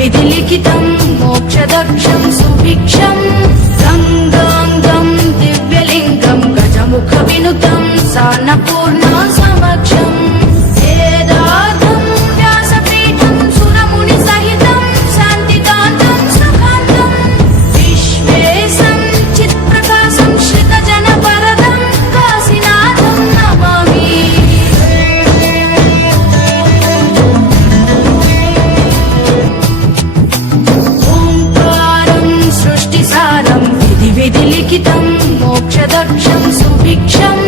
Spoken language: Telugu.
విధిలిఖితం మోక్షదక్షం సుభిక్షం గంగాంగం దివ్యలింగం గజముఖ వినుతం సానపూర్ణ సృష్టిసారం. విధి విధి లిఖితం మోక్షదక్షం సుభిక్షం.